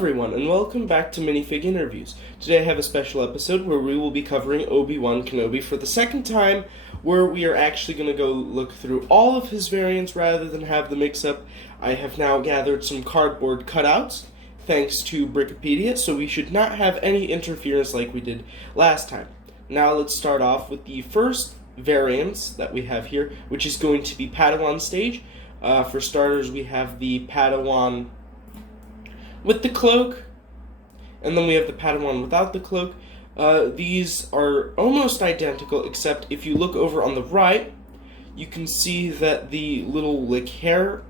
everyone, and welcome back to Minifig Interviews. Today I have a special episode where we will be covering Obi Wan Kenobi for the second time, where we are actually going to go look through all of his variants rather than have the mix-up. I have now gathered some cardboard cutouts, thanks to Brickpedia, so we should not have any interference like we did last time. Now let's start off with the first variants that we have here, which is going to be Padawan stage. For starters, we have the Padawan with the cloak, and then we have the Padawan without the cloak. These are almost identical, except if you look over on the right, you can see that the little hair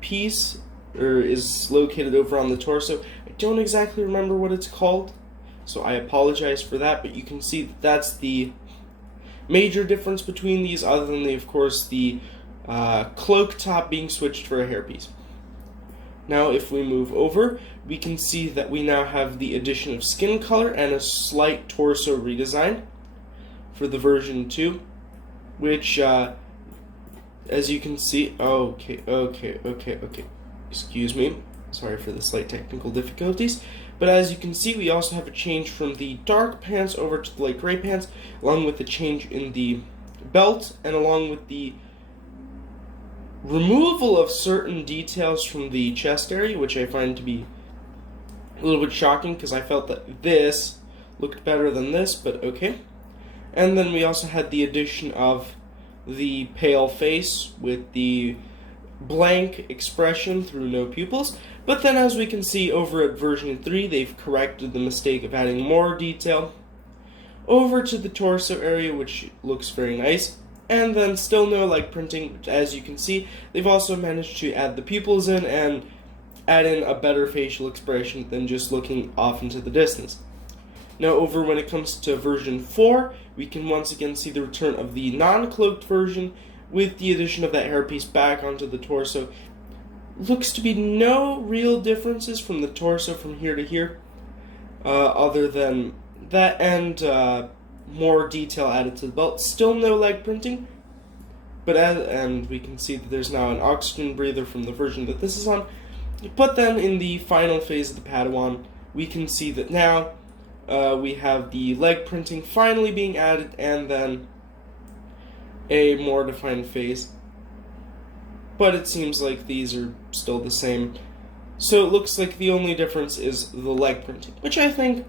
piece is located over on the torso. I don't exactly remember what it's called, so I apologize for that, but you can see that that's the major difference between these, other than of course the cloak top being switched for a hairpiece. Now if we move over, we can see that we now have the addition of skin color and a slight torso redesign for the version 2, which as you can see, okay, excuse me, sorry for the slight technical difficulties, but as you can see, we also have a change from the dark pants over to the light gray pants, along with the change in the belt, and along with the removal of certain details from the chest area, which I find to be a little bit shocking because I felt that this looked better than this, but okay. And then we also had the addition of the pale face with the blank expression through no pupils. But then, as we can see over at version 3, they've corrected the mistake of adding more detail over to the torso area, which looks very nice. And then still no printing, as you can see. They've also managed to add the pupils in and add in a better facial expression than just looking off into the distance. Now over when it comes to version 4, we can once again see the return of the non-cloaked version with the addition of that hairpiece back onto the torso. Looks to be no real differences from the torso from here to here, other than that and more detail added to the belt. Still no leg printing, and we can see that there's now an oxygen breather from the version that this is on. But then in the final phase of the Padawan, we can see that now we have the leg printing finally being added, and then a more defined face. But it seems like these are still the same. So it looks like the only difference is the leg printing, which I think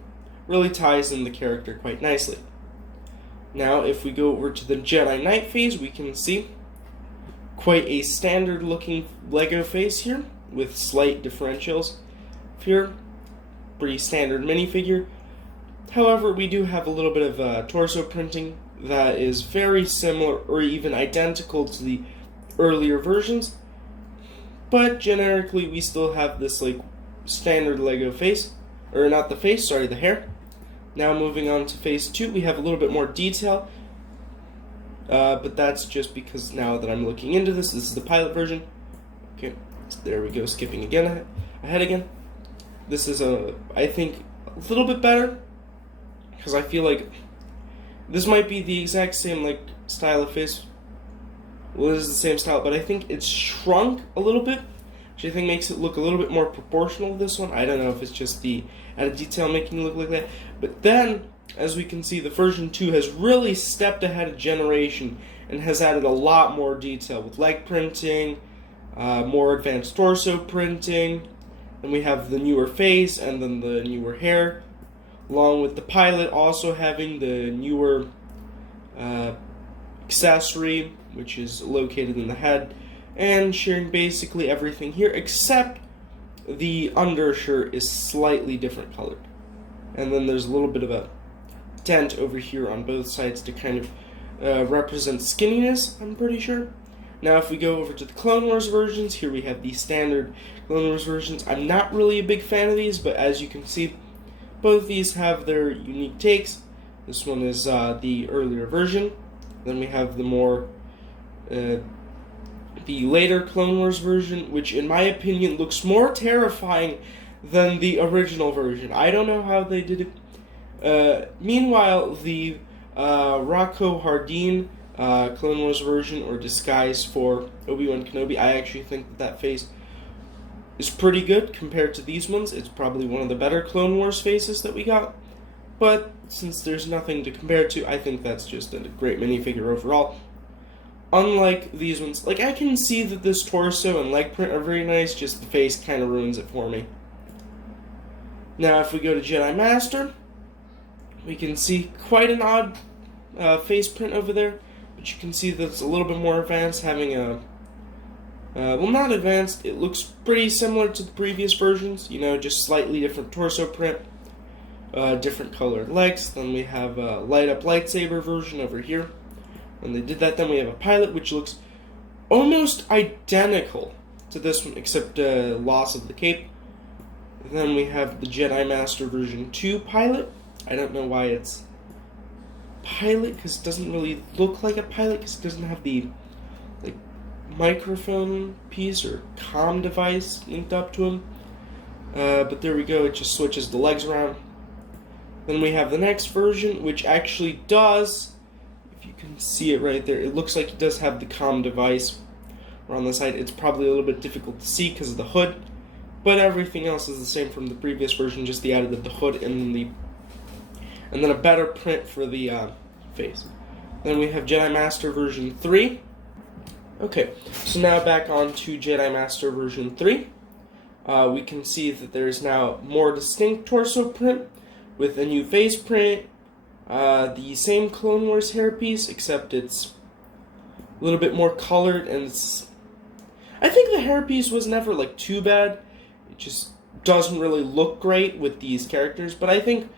really ties in the character quite nicely. Now, if we go over to the Jedi Knight phase, we can see quite a standard-looking Lego face here, with slight differentials here. Pretty standard minifigure. However, we do have a little bit of torso printing that is very similar, or even identical to the earlier versions. But generically, we still have this standard Lego face, or not the face, sorry, the hair. Now moving on to phase 2, we have a little bit more detail, but that's just because now that I'm looking into this is the pilot version. Okay, so there we go, skipping ahead again. This is, I think, a little bit better, because I feel like this might be the exact same style of face. Well, it is the same style, but I think it's shrunk a little bit, which I think makes it look a little bit more proportional to this one. I don't know if it's just the added detail making it look like that. But then, as we can see, the version 2 has really stepped ahead of generation and has added a lot more detail with leg printing, more advanced torso printing, and we have the newer face and then the newer hair, along with the pilot also having the newer accessory, which is located in the head, and sharing basically everything here, except the undershirt is slightly different colored. And then there's a little bit of a dent over here on both sides to kind of represent skinniness, I'm pretty sure. Now if we go over to the Clone Wars versions, here we have the standard Clone Wars versions. I'm not really a big fan of these, but as you can see, both these have their unique takes. This one is the earlier version. Then we have the more the later Clone Wars version, which in my opinion looks more terrifying than the original version. I don't know how they did it. Meanwhile, the Rocco Hardin Clone Wars version, or disguise for Obi Wan Kenobi, I actually think that face is pretty good compared to these ones. It's probably one of the better Clone Wars faces that we got. But since there's nothing to compare to, I think that's just a great minifigure overall. Unlike these ones, like, I can see that this torso and leg print are very nice, just the face kind of ruins it for me. Now if we go to Jedi Master, we can see quite an odd face print over there, but you can see that it's a little bit more advanced, having a well, not advanced, it looks pretty similar to the previous versions, you know, just slightly different torso print, different colored legs. Then we have a light up lightsaber version over here. When they did that, then we have a pilot, which looks almost identical to this one, except loss of the cape. Then we have the Jedi Master version 2 pilot. I don't know why it's pilot, because it doesn't really look like a pilot, because it doesn't have the like microphone piece or comm device linked up to him. But there we go, it just switches the legs around. Then we have the next version, which actually does, if you can see it right there, it looks like it does have the comm device on the side. It's probably a little bit difficult to see because of the hood, but everything else is the same from the previous version, just the added of the hood and then a better print for the face. Then we have Jedi Master version 3. Okay, so now back on to Jedi Master version 3. We can see that there is now more distinct torso print with a new face print, the same Clone Wars hairpiece, except it's a little bit more colored, and I think the hairpiece was never like too bad. It just doesn't really look great with these characters, but I think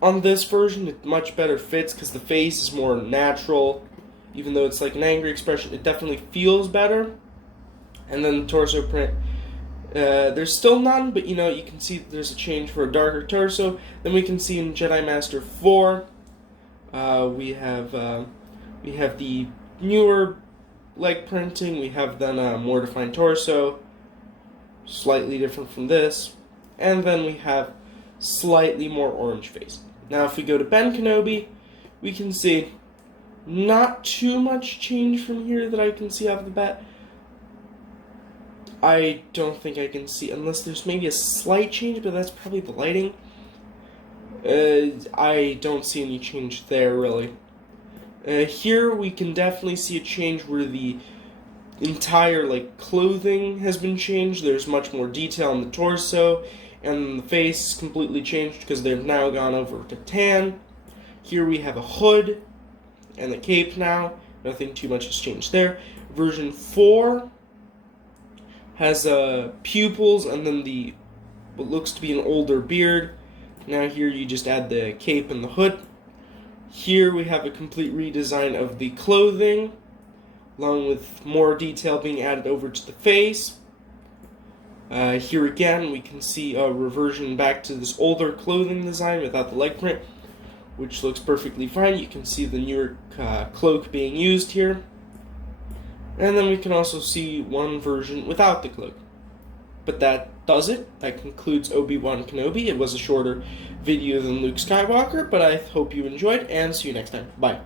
on this version it much better fits because the face is more natural. Even though it's like an angry expression, it definitely feels better. And then the torso print, there's still none, but you know, you can see there's a change for a darker torso. Then we can see in Jedi Master 4, we have the newer leg printing. We have then a more defined torso, slightly different from this, and then we have slightly more orange face. Now if we go to Ben Kenobi, we can see not too much change from here that I can see off the bat. I don't think I can see, unless there's maybe a slight change, but that's probably the lighting. I don't see any change there, really. Here we can definitely see a change where the entire clothing has been changed. There's much more detail on the torso, and the face is completely changed because they've now gone over to tan. Here we have a hood and the cape now. Nothing too much has changed there. Version 4 has pupils and then what looks to be an older beard. Now here you just add the cape and the hood. Here we have a complete redesign of the clothing, along with more detail being added over to the face. Here again we can see a reversion back to this older clothing design without the leg print, which looks perfectly fine. You can see the newer cloak being used here. And then we can also see one version without the cloak. But that does it. That concludes Obi Wan Kenobi. It was a shorter video than Luke Skywalker, but I hope you enjoyed, and see you next time. Bye.